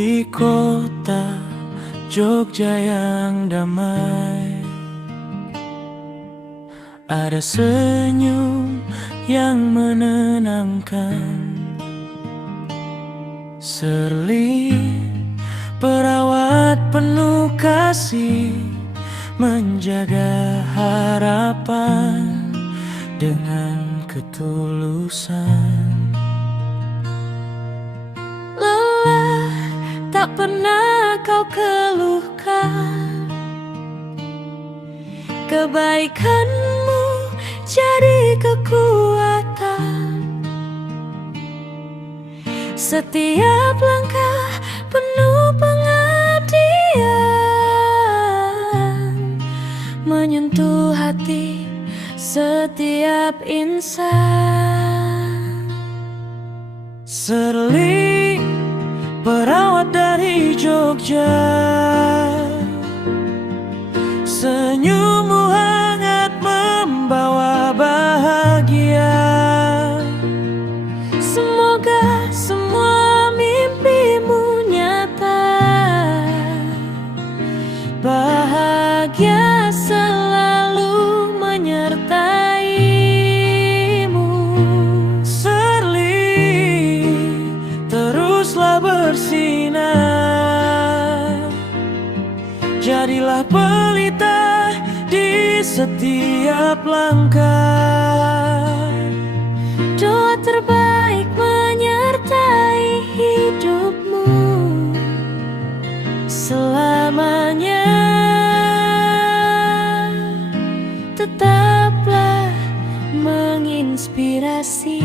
Di kota Jogja yang damai, ada senyum yang menenangkan. Serli perawat penuh kasih, menjaga harapan dengan ketulusan. Tak pernah kau keluhkan, kebaikanmu jadi kekuatan. Setiap langkah penuh pengabdian, menyentuh hati setiap insan. Serli perawat dari Jogja, senyummu hangat membawa bahagia. Semoga semua mimpimu nyata, bahagia selalu menyertaimu. Serli, teruslah bersinar, jadilah pelita di setiap langkah. Doa terbaik menyertai hidupmu selamanya. Tetaplah menginspirasi.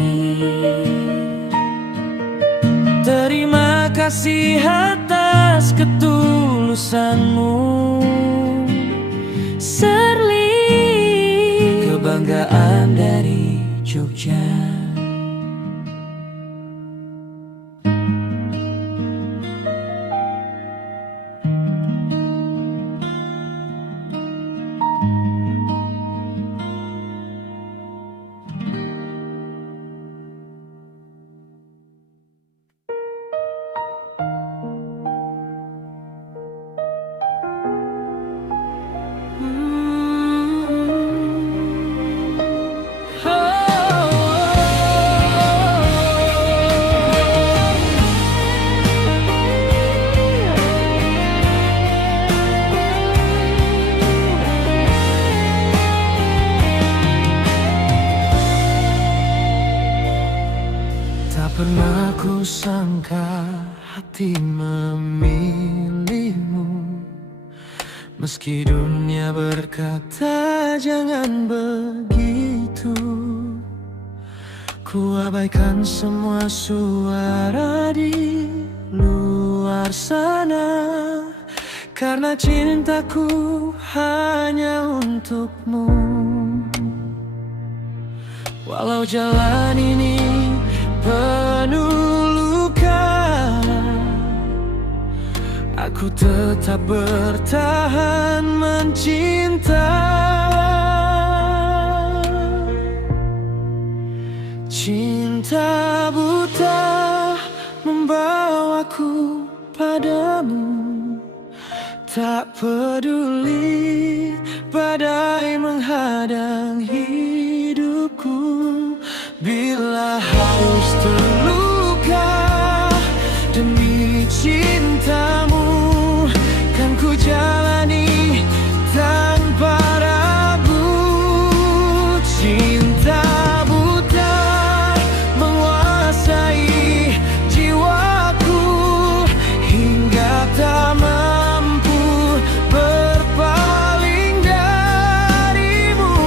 Terima kasih atas ketulusanmu, Serli, kebanggaan dari Jogja. Tak pernah ku sangka hati memilihmu, meski dunia berkata jangan begitu. Ku abaikan semua suara di luar sana, karena cintaku hanya untukmu. Walau jalan ini penuh luka, aku tetap bertahan mencinta. Cinta buta membawaku padamu, tak peduli badai menghadang hidupku. Bila harus terluka demi cintamu, kan ku jalani tanpa ragu. Cinta buta menguasai jiwaku hingga tak mampu berpaling darimu.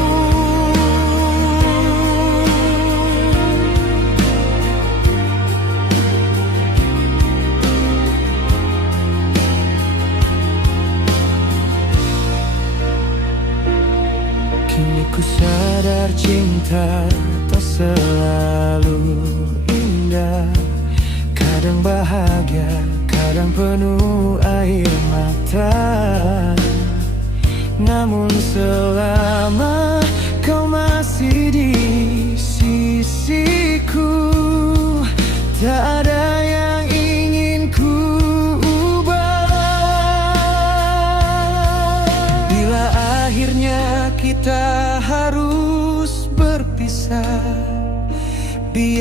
Kini ku sadar cinta tak selalu indah, kadang bahagia, kadang penuh air mata. Namun selama kau masih di sisiku, tak ada yang ingin ku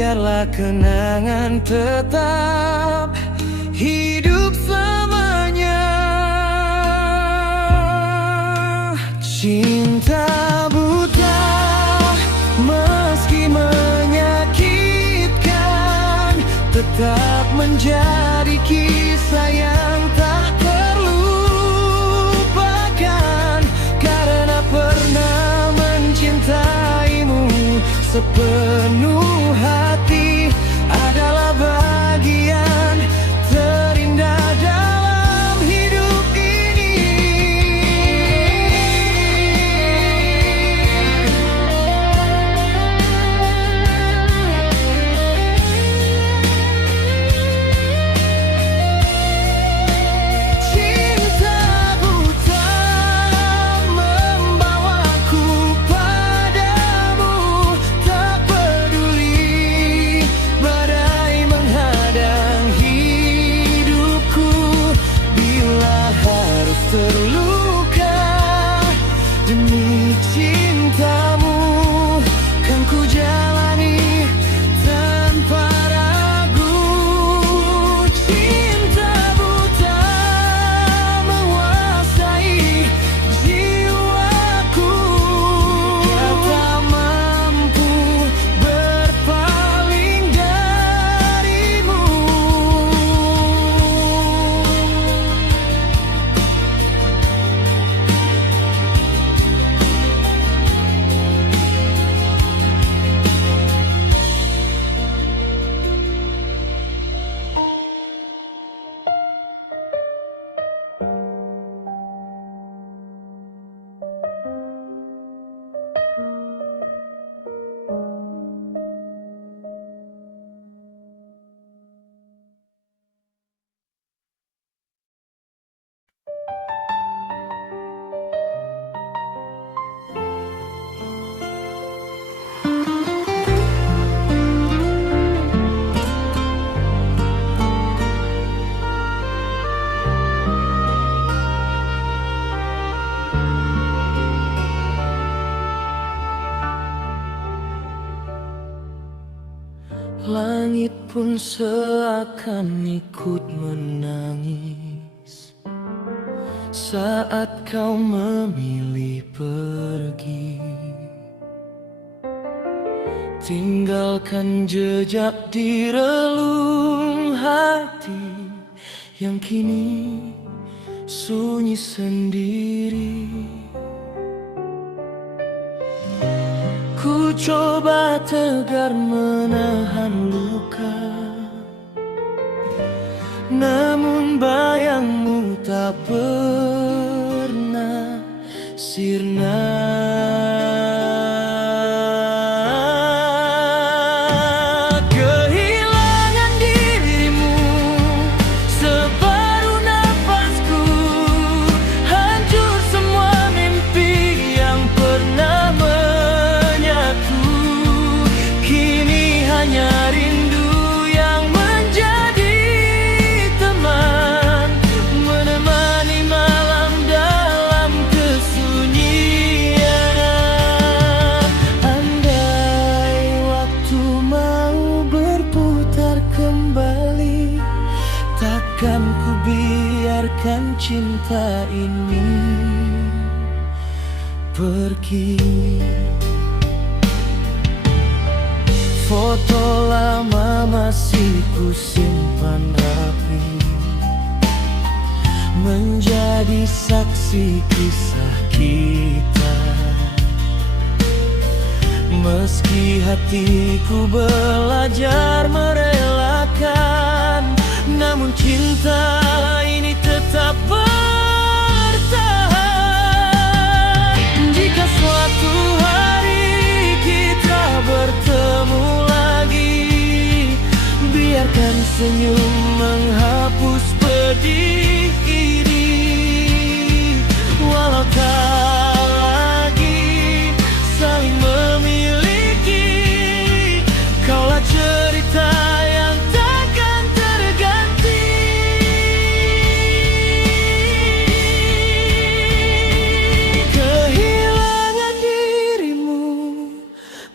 biarlah kenangan tetap hidup selamanya. Cinta buta meski menyakitkan, tetap menjadi kisah yang tak terlupakan. Karena pernah mencintaimu sepenuh hati adalah bagian terindah dalam hidup ini. Cinta buta membawaku padamu, tak peduli badai menghadang hidupku. Bila harus terluka demi cintamu, kan ku jalani tanpa ragu. Cinta buta menguasai jiwaku, tak mampu berpaling darimu. Langit pun seakan ikut menangis saat kau memilih pergi, tinggalkan jejak di relung hati yang kini sunyi sendiri. Ku coba tegar menahan luka, namun bayangmu tak pernah sirna. Kehilangan dirimu separuh nafasku, hancur semua mimpi yang pernah menyatu. Kini hanya rindu yang menjadi teman, menemani malam dalam kesunyian. Andai waktu mau berputar kembali, takkan ku biarkan cinta ini pergi. Foto lama masih ku simpan rapi, menjadi saksi kisah kita. Meski hatiku belajar merelakan, namun cinta ini tetap bertahan. Jika suatu hari kita bertemu lagi, biarkan senyum menghapus pedih ini. Walau tak lagi saling memiliki, kaulah cerita yang takkan terganti. Kehilangan dirimu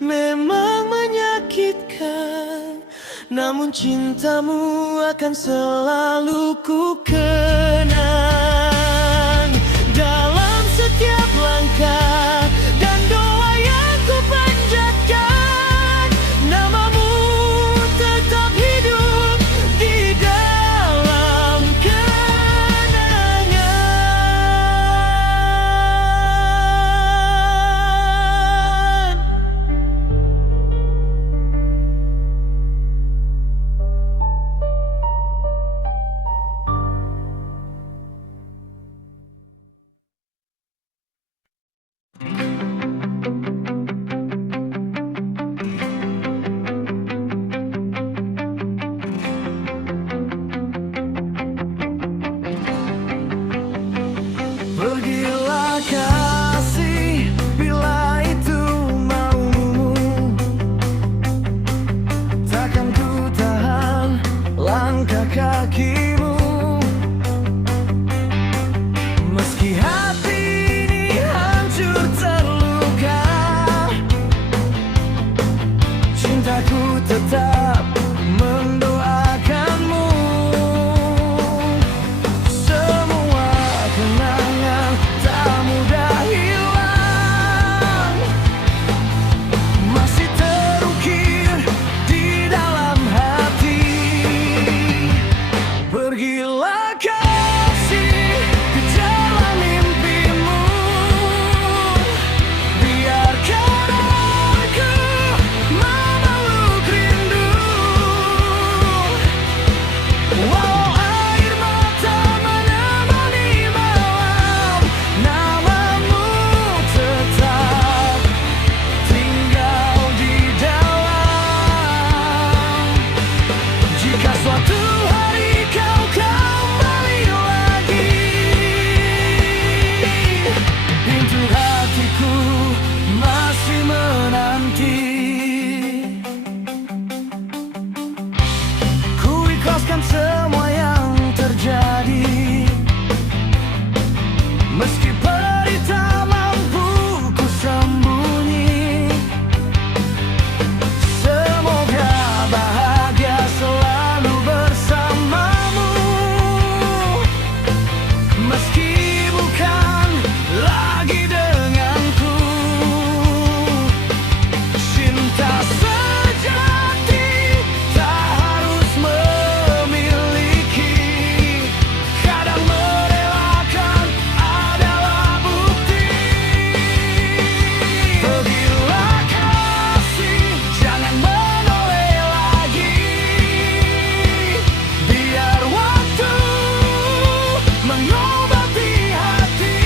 memang menyakitkan, namun cintamu akan selalu ku kenang dalam setiap langkah dan doa yang ku panjatkan. Namamu tetap hidup di dalam kenangan. Pergilah kasih bila itu maumu, takkan ku tahan langkah kakimu. Meski hati ini hancur terluka, cintaku tetap mendoakanmu. Semua kenangan tak mudah hilang, masih terukir di dalam hati. Pergilah kasih ke jalan mimpimu, biarkan aku memeluk rindu. Walau air mata menemani malam, namamu tetap tinggal di dalam. Jika suatu hari kau kembali lagi, pintu hatiku masih menanti. Ku ikhlaskan semua yang terjadi, meski perih tak mampu ku sembunyi. Semoga bahagia selalu bersamamu, meski bukan lagi denganku. Cinta sejati tak harus memiliki, kadang merelakan adalah bukti. Pergilah kasih, jangan menoleh lagi, biar waktu mengobati hati.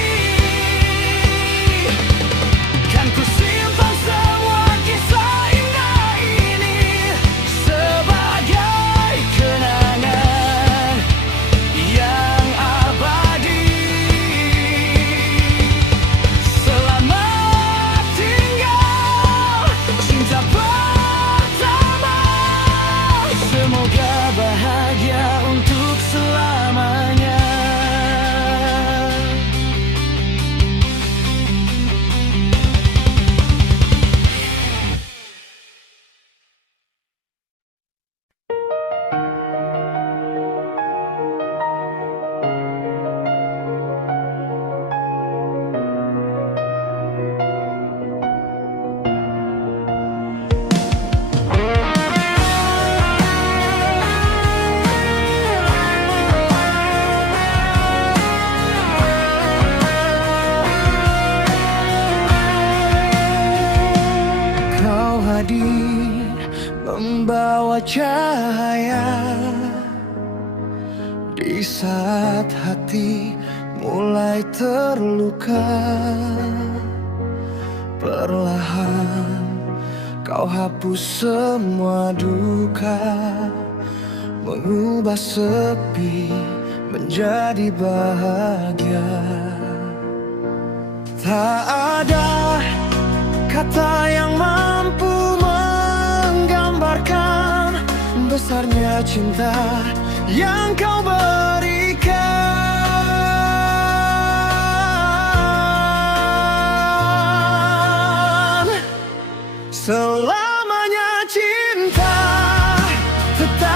Kan ku simpan semua kisah indah ini sebagai kenangan yang abadi. Selamat tinggal cinta pertama, semoga bahagia untuk selamanya. Kau hadir membawa cahaya di saat hati mulai terluka. Perlahan kau hapus semua duka, mengubah sepi menjadi bahagia. Tak ada kata yang mampu menggambarkan besarnya cinta yang kau berikan. Selamanya cinta tetap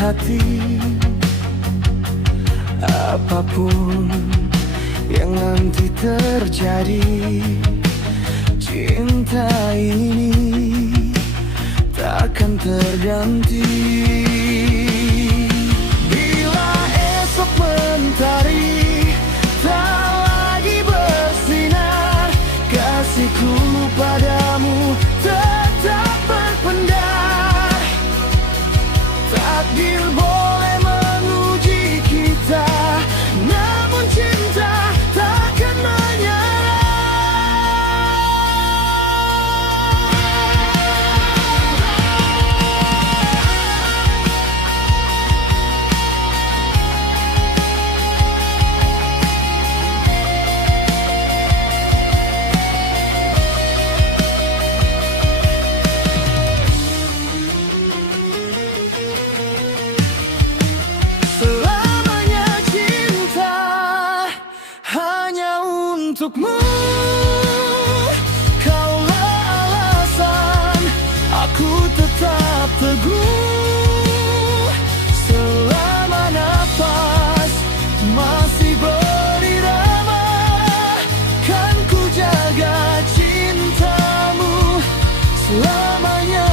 hati. Apapun yang nanti terjadi, cinta ini takkan terganti. Bila esok mentari tak lagi bersinar, kasihku padamu tetap berpendar. Takdir boleh menguji kita, namun cinta takkan menyerah. Selamanya cinta hanya untukmu. Kaulah alasan aku tetap teguh. Selama nafas masih berirama, kan ku jaga cintamu selamanya.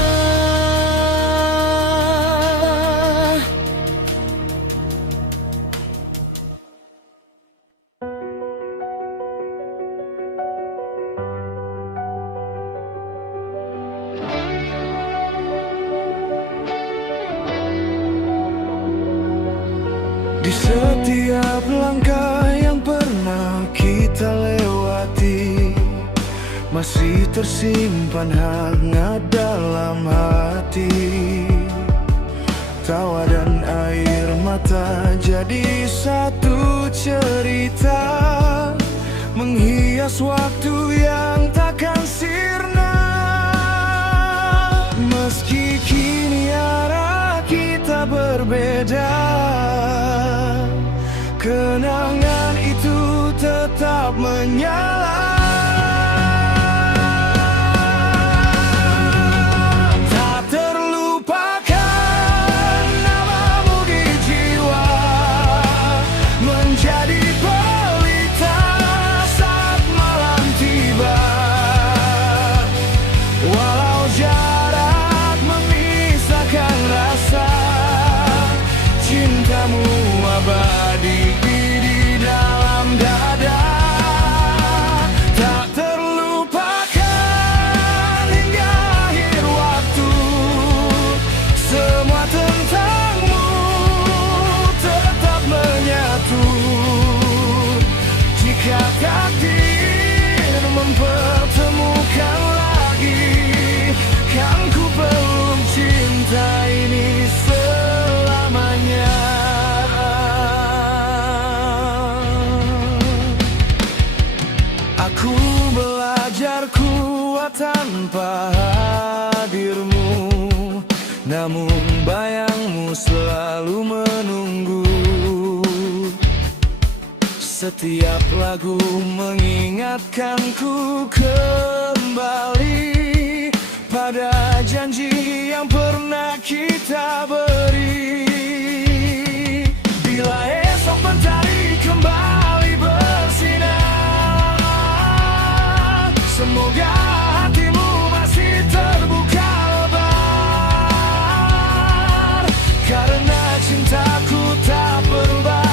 Di setiap langkah yang pernah kita lewati, masih tersimpan hangat dalam hati. Tawa dan air mata jadi satu cerita, menghias waktu yang takkan sirna. Meski kini arah kita berbeda, kenangan itu tetap menyala. Tak terlupakan namamu di jiwa, menjadi pelita saat malam tiba. Walau jarak memisahkan rasa, cintamu abadi di dalam dada. Tak terlupakan hingga akhir waktu, semua tentangmu tetap menyatu. Jika takdir mempertemukan lagi, kan ku peluk cinta ini selamanya. Aku belajar kuat tanpa hadirmu, namun bayangmu selalu menunggu. Setiap lagu mengingatkanku kembali pada janji yang pernah kita beri. Bila esok mentari kembali bersinar, semoga hatimu masih terbuka lebar. Karena cintaku tak berubah,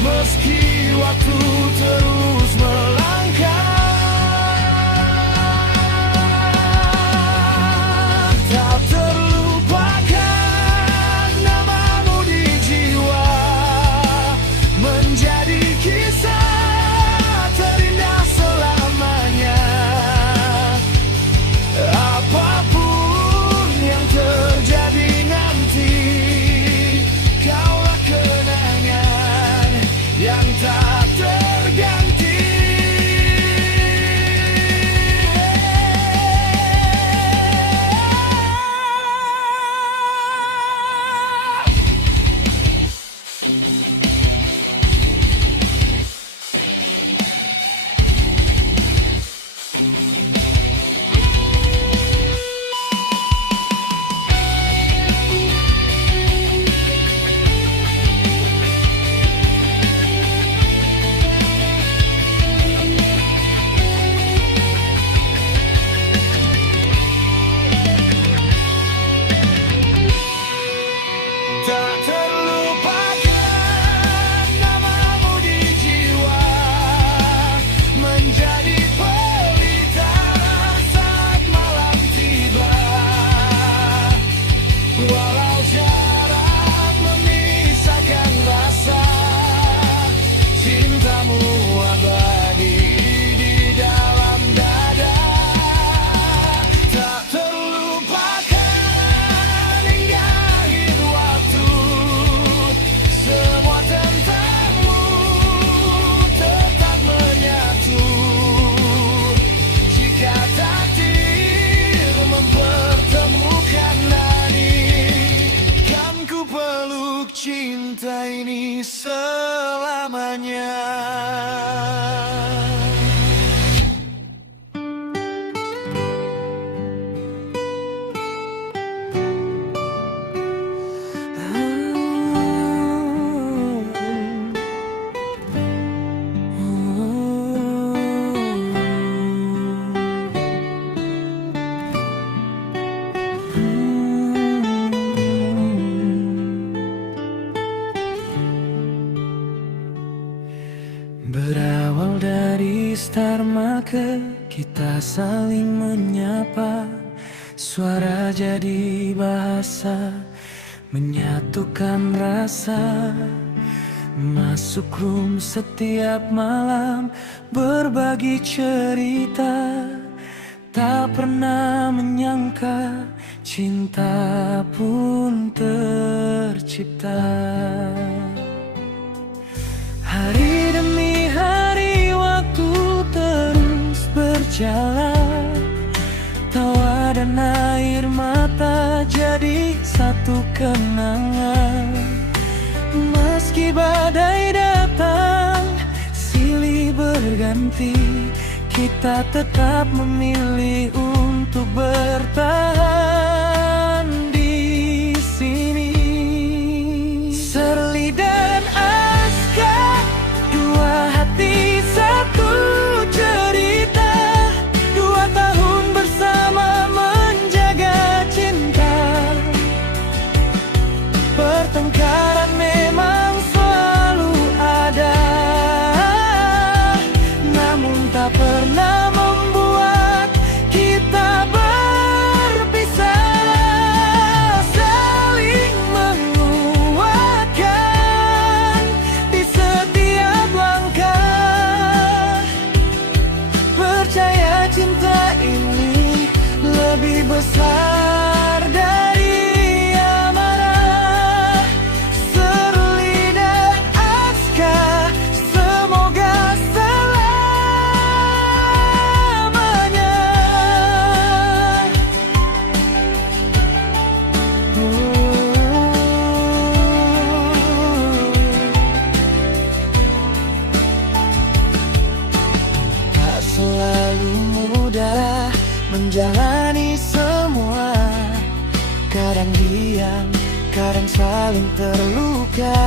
meski waktu terus melangkah. Tak Tak terlupakan namamu di jiwa, menjadi pelita saat malam tiba. Walau jarak memisahkan rasa, cintamu abadi di dalam dada. Tak terlupakan hingga akhir waktu, semua tentangmu tetap menyatu. Jika takdir mempertemukan nanti, kan ku peluk cinta ini selamanya. Berawal dari star marker, kita saling menyapa. Suara jadi bahasa, menyatukan rasa. Masuk room setiap malam, berbagi cerita. Tak pernah menyangka cinta pun tercipta. Hari demi hari waktu terus berjalan, tawa dan air mata jadi satu kenangan. Meski badai datang, silih berganti, kita tetap memilih untuk bertahan di sini. Serli dan Aska, dua hati satu cerita, 2 tahun bersama menjaga cinta. Pertengkaran memang selalu ada, namun tak pernah membuat kita berpisah. Saling menguatkan di setiap langkah. Percaya cinta ini lebih besar dari amarah. Serli dan Aska, semoga selamanya. Tak selalu mudah menjalani semua. Kadang diam, kadang saling terluka.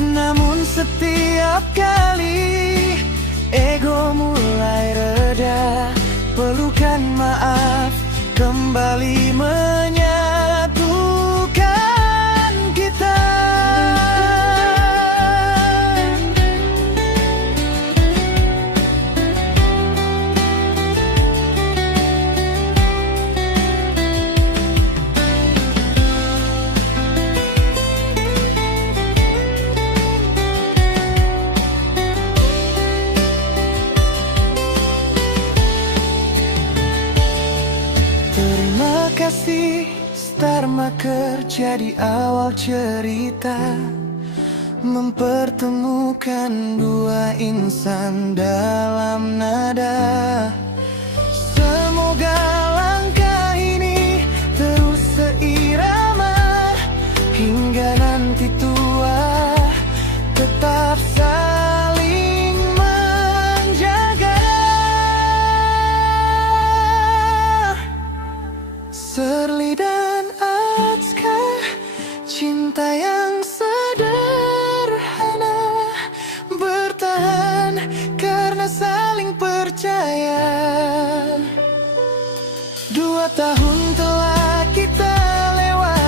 Namun setiap kali ego mulai reda, pelukan maaf kembali menyatukan kita. Terima kasih Star Marker jadi awal cerita, mempertemukan dua insan dalam nada. Semoga langkah ini terus seirama hingga nanti tua, tetap saling menjaga. Serli dan Aska, cinta yang sederhana, bertahan karena saling percaya. 2 tahun telah kita lewati,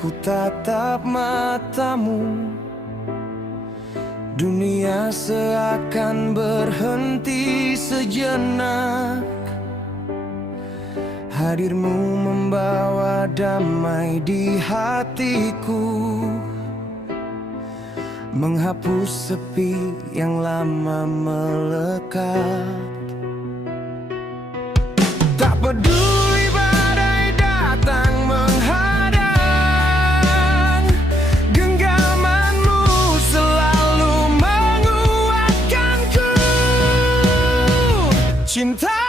ku tatap matamu, dunia seakan berhenti sejenak. Hadirmu membawa damai di hatiku, menghapus sepi yang lama melekat. Tak peduli badai datang menghadang, genggamanmu selalu menguatkanku. Cinta